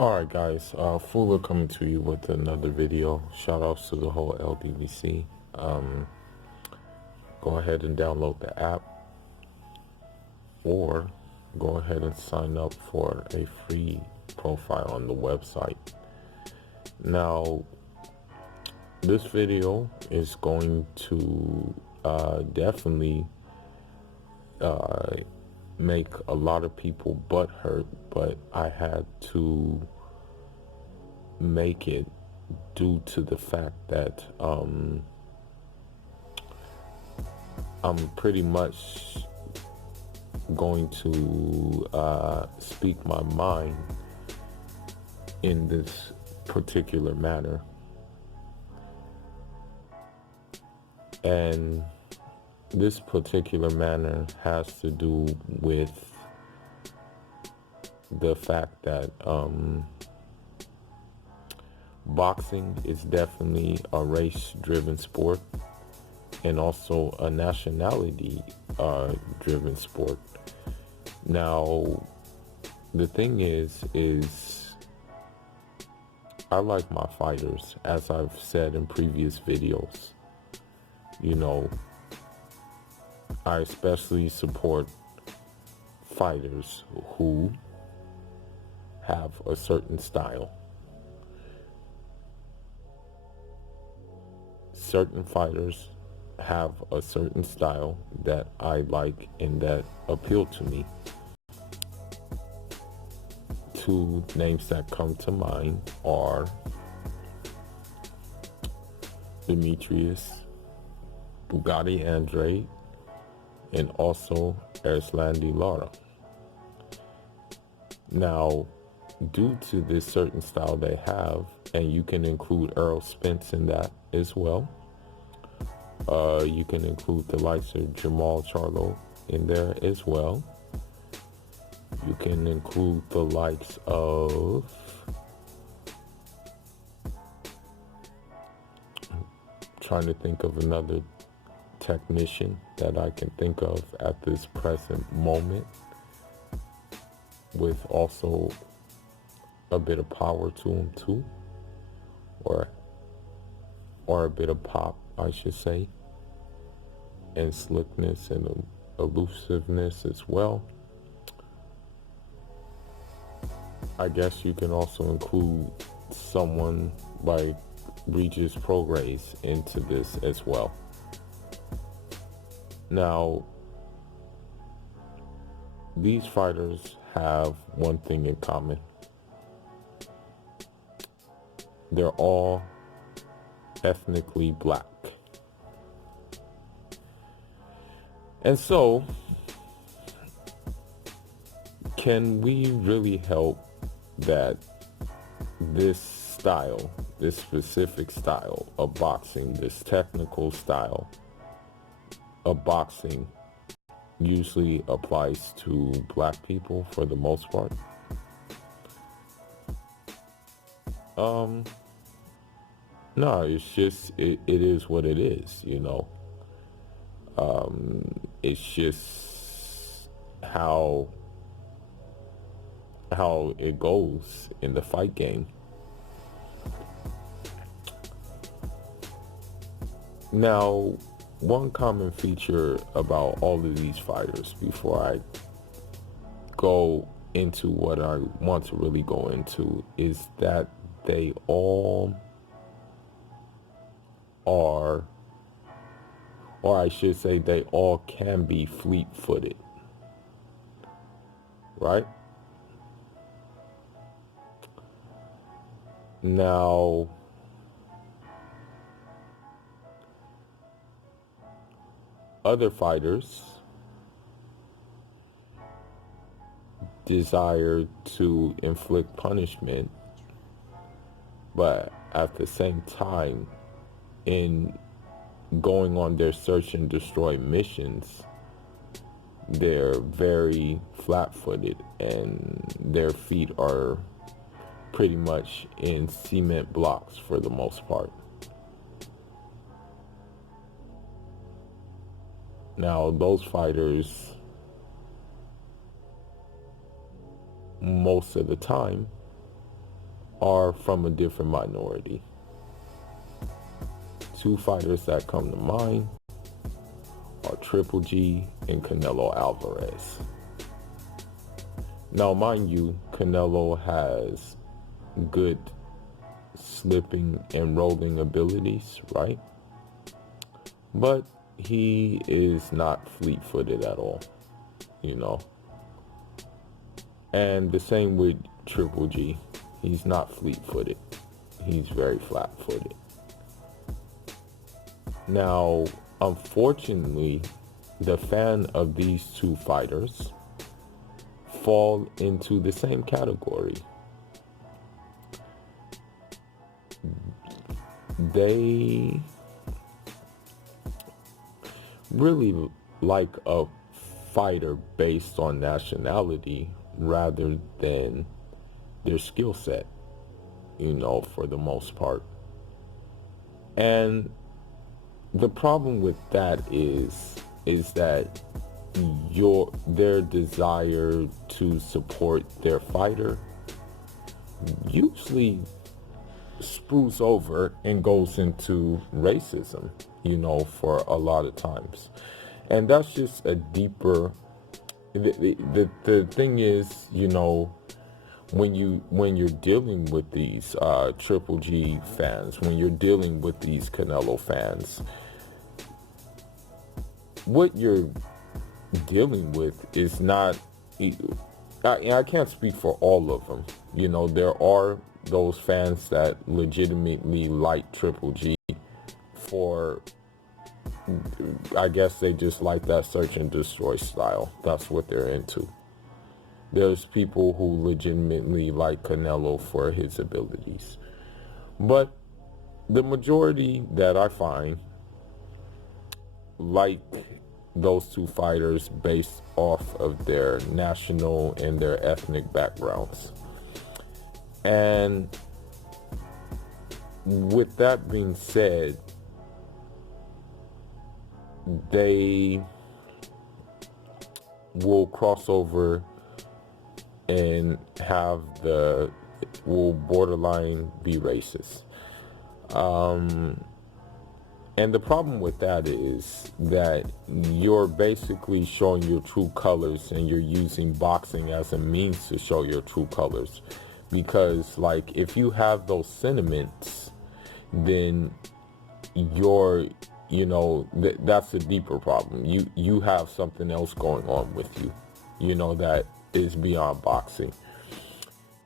Alright guys, Fuller coming to you with another video. Shout outs to the whole LDVC. Go ahead and download the app or go ahead and sign up for a free profile on the website. Now, this video is going to definitely make a lot of people butt hurt, but I had to make it due to the fact that I'm pretty much going to speak my mind in this particular manner. And this particular manner has to do with the fact that boxing is definitely a race-driven sport and also a nationality-driven sport. Now, the thing is I like my fighters, as I've said in previous videos. You know, I especially support fighters who have a certain style. Certain fighters have a certain style that I like and that appeal to me. Two names that come to mind are Demetrius Bugatti Andrade and also Erislandy Lara. Now, due to this certain style they have, and you can include Errol Spence in that as well. You can include the likes of Jamal Charlo in there as well. You can include the likes of trying to think of another technician that I can think of at this present moment, with also a bit of power to him too, or a bit of pop, I should say, and slickness and elusiveness as well. I guess you can also include someone like Regis Prograis into this as well. Now, these fighters have one thing in common. They're all ethnically black. And so, can we really help that this style, this specific style of boxing, this technical style of boxing, usually applies to black people for the most part? No, it's just, it is what it is, you know. It's just how it goes in the fight game. Now, one common feature about all of these fighters, before I go into what I want to really go into, is that they all are, or I should say they all can be fleet-footed, right? Now, other fighters desire to inflict punishment, but at the same time, in going on their search and destroy missions, they're very flat-footed and their feet are pretty much in cement blocks for the most part. Now, those fighters, most of the time, are from a different minority. Two fighters that come to mind are Triple G and Canelo Alvarez. Now, mind you, Canelo has good slipping and rolling abilities, right? But he is not fleet-footed at all, you know. And the same with Triple G. He's not fleet-footed. He's very flat-footed. Now, unfortunately, the fan of these two fighters fall into the same category. They really like a fighter based on nationality rather than their skill set, you know, for the most part. And the problem with that is that their desire to support their fighter usually sprues over and goes into racism, you know, for a lot of times. And that's just a deeper, the thing is, you know, when you're dealing with these Triple G fans, when you're dealing with these Canelo fans, what you're dealing with is not, I can't speak for all of them. You know, there are those fans that legitimately like Triple G for, I guess they just like that search and destroy style. That's what they're into. There's people who legitimately like Canelo for his abilities. But the majority that I find like those two fighters based off of their national and their ethnic backgrounds. And with that being said, they will cross over and will borderline be racist. And the problem with that is that you're basically showing your true colors, and you're using boxing as a means to show your true colors. Because, like, if you have those sentiments, then that's a deeper problem. You have something else going on with you, you know, that is beyond boxing.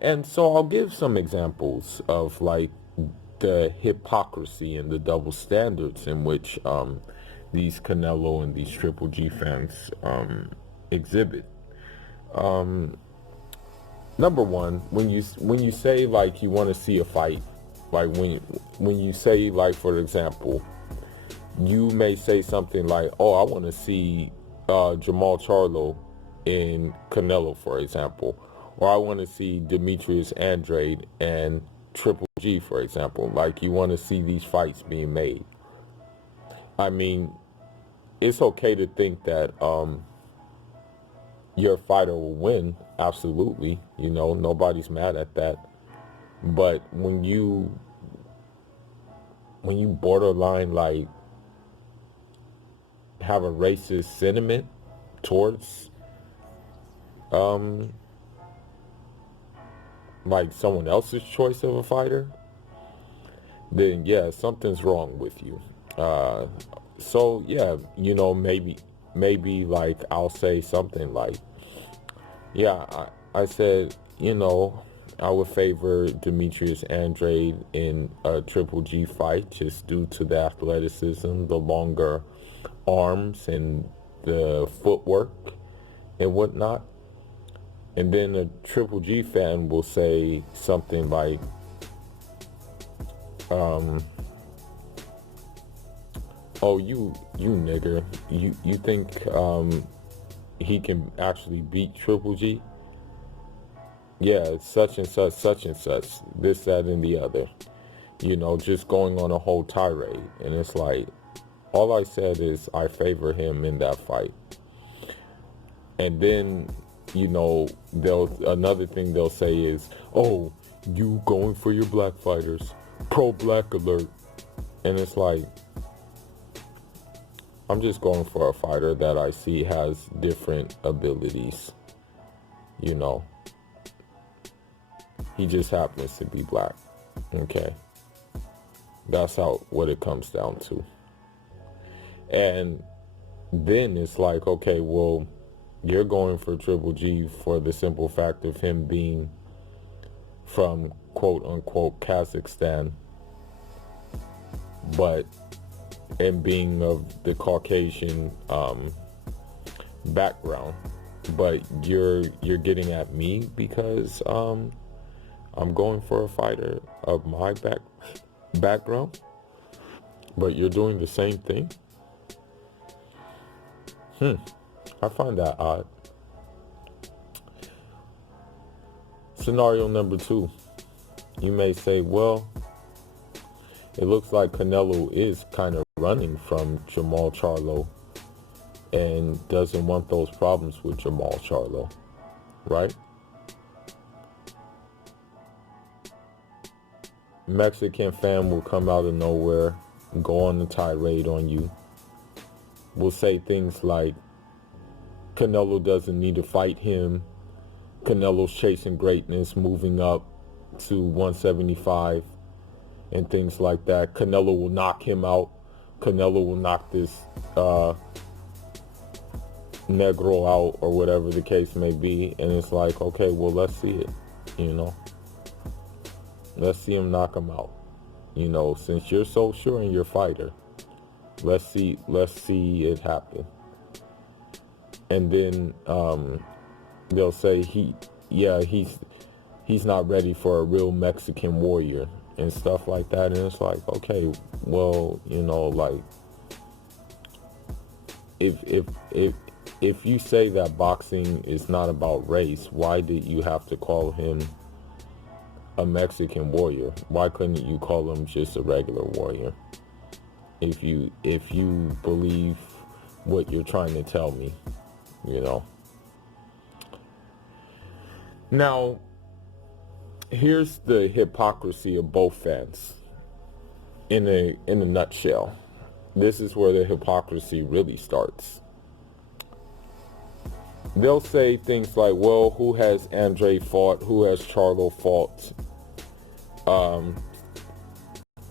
And so I'll give some examples of, like, the hypocrisy and the double standards in which these Canelo and these Triple G fans exhibit. Number one, when you say, like, you want to see a fight, like when you say, like, for example, you may say something like, "Oh, I want to see Jamal Charlo in Canelo," for example, or "I want to see Demetrius Andrade and Triple G," for example. Like, you want to see these fights being made. I mean, it's okay to think that your fighter will win. Absolutely, you know, nobody's mad at that. But when you borderline, like, have a racist sentiment towards like someone else's choice of a fighter, then yeah, something's wrong with you. So yeah, you know, maybe like I'll say something like, yeah, I said, you know, I would favor Demetrius Andrade in a Triple G fight just due to the athleticism, the longer arms, and the footwork and whatnot. And then a Triple G fan will say something like, "Oh, you nigger, you think he can actually beat Triple G? Yeah, such and such, this, that, and the other." You know, just going on a whole tirade. And it's like, all I said is I favor him in that fight. And then, you know, another thing they'll say is, "Oh, You going for your black fighters, pro-black alert. And it's like, I'm just going for a fighter that I see has different abilities. You know, he just happens to be black. Okay, that's what it comes down to. And then it's like, okay, well, you're going for Triple G for the simple fact of him being from quote unquote Kazakhstan, but and being of the Caucasian background. But you're getting at me because I'm going for a fighter of my background, but you're doing the same thing. I find that odd. Scenario number 2. You may say, well, it looks like Canelo is kind of running from Jamal Charlo and doesn't want those problems with Jamal Charlo, right? Mexican fan will come out of nowhere, go on a tirade on you, will say things like, Canelo doesn't need to fight him, Canelo's chasing greatness, moving up to 175, and things like that. Canelo will knock him out. Canelo will knock this Negro out, or whatever the case may be. And it's like, okay, well, let's see it, you know. Let's see him knock him out. You know, since you're so sure in your fighter, let's see it happen. And then they'll say he's not ready for a real Mexican warrior and stuff like that. And it's like, okay, well, you know, like if you say that boxing is not about race, why did you have to call him a Mexican warrior? Why couldn't you call him just a regular warrior? If you believe what you're trying to tell me, you know. Now, here's the hypocrisy of both fans in a nutshell. This is where the hypocrisy really starts. They'll say things like, well, who has Andre fought? Who has Charlo fought?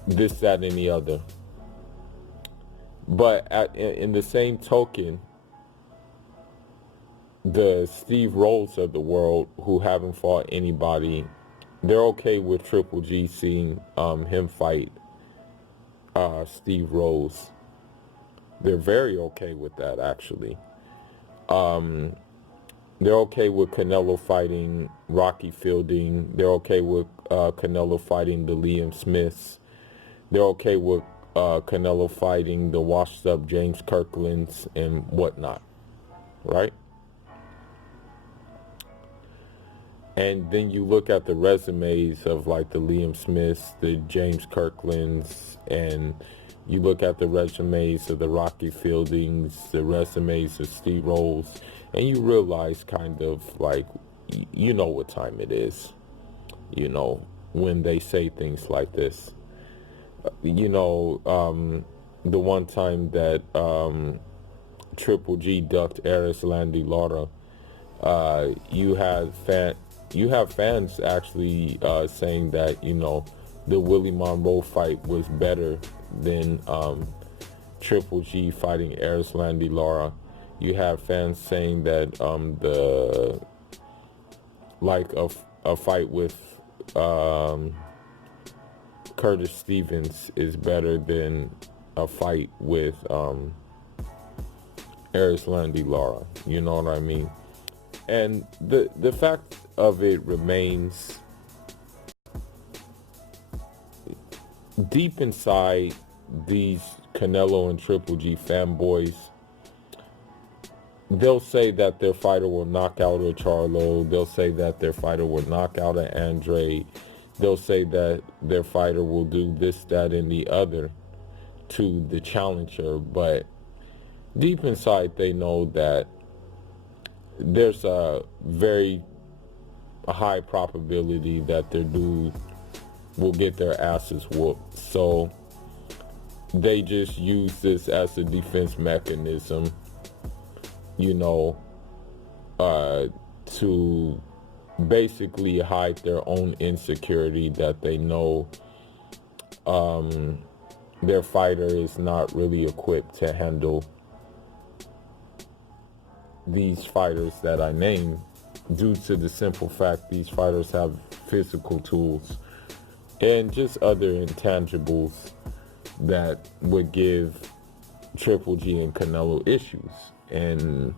This, that, and the other. But in the same token, the Steve Rolls of the world, who haven't fought anybody, they're okay with Triple G seeing him fight Steve Rolls. They're very okay with that, actually. They're okay with Canelo fighting Rocky Fielding. They're okay with Canelo fighting the Liam Smiths. They're okay with Canelo fighting the washed up James Kirklands and whatnot, right? And then you look at the resumes of like the Liam Smiths, the James Kirklands, and you look at the resumes of the Rocky Fieldings, the resumes of Steve Rolls, and you realize kind of like, you know what time it is, you know, when they say things like this. You know, the one time that Triple G ducked Aris Landy Lara, you have fans actually saying that, you know, the Willie Monroe fight was better than Triple G fighting Aris Landy Lara. You have fans saying that a fight with Curtis Stevens is better than a fight with Aris Landy Lara. You know what I mean? And the fact of it remains, deep inside these Canelo and Triple G fanboys, they'll say that their fighter will knock out a Charlo. They'll say that their fighter will knock out an Andre. They'll say that their fighter will do this, that, and the other to the challenger. But deep inside, they know that there's a very a high probability that their dude will get their asses whooped. So they just use this as a defense mechanism, you know, to basically hide their own insecurity that they know their fighter is not really equipped to handle these fighters that I named, due to the simple fact these fighters have physical tools and just other intangibles that would give Triple G and Canelo issues. And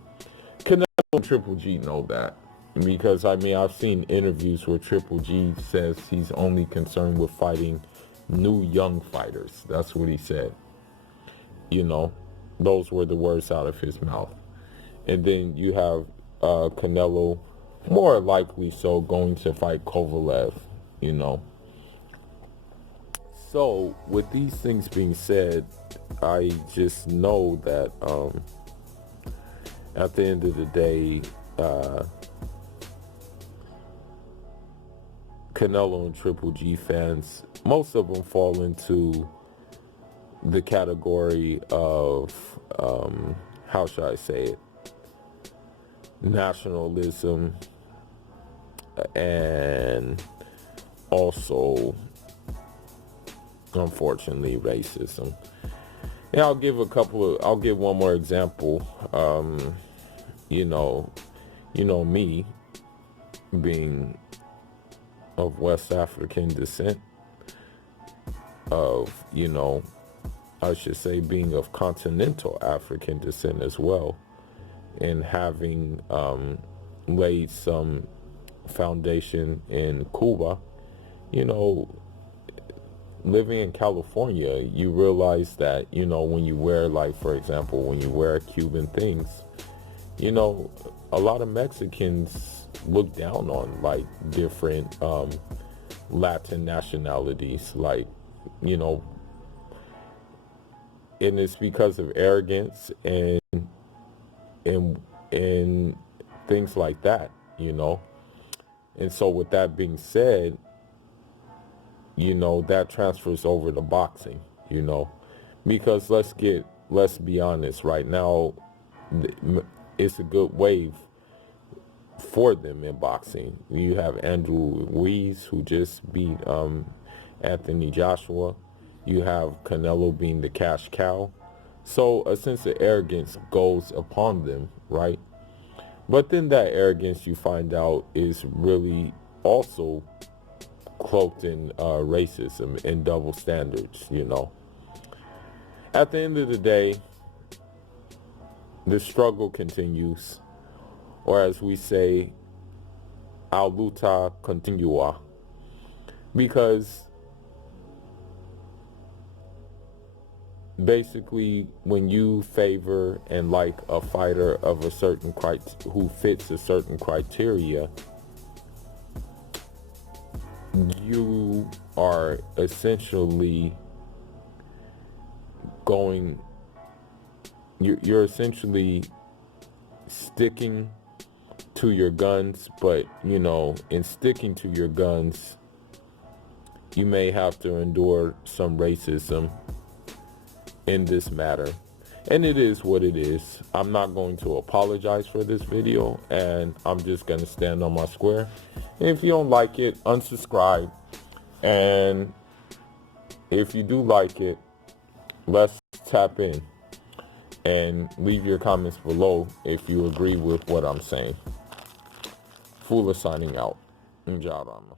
Canelo and Triple G know that, because I mean, I've seen interviews where Triple G says he's only concerned with fighting new young fighters. That's what he said. You know, those were the words out of his mouth. And then you have Canelo, more likely so, going to fight Kovalev, you know. So, with these things being said, I just know that at the end of the day, Canelo and Triple G fans, most of them fall into the category of, how should I say it, nationalism, and also, unfortunately, racism. And I'll give one more example. You know me being of West African descent, of, I should say being of continental African descent as well, and having laid some foundation in Cuba, living in California, you realize that, when you wear, like, for example, when you wear Cuban things, a lot of Mexicans look down on, like, different Latin nationalities, like, and it's because of arrogance and things like that, And so with that being said, that transfers over to boxing, because let's be honest, right now, it's a good wave for them in boxing. You have Andrew Ruiz, who just beat Anthony Joshua. You have Canelo being the cash cow. So a sense of arrogance goes upon them, right? But then that arrogance, you find out, is really also cloaked in racism and double standards, At the end of the day, the struggle continues, or as we say, a luta continua, because basically when you favor and like a fighter of a certain who fits a certain criteria, you are essentially you're essentially sticking to your guns, but in sticking to your guns, you may have to endure some racism in this matter. And it is what it is. I'm not going to apologize for this video, and I'm just going to stand on my square. And if you don't like it, unsubscribe. And if you do like it, let's tap in and leave your comments below if you agree with what I'm saying. Fula signing out. Njadama.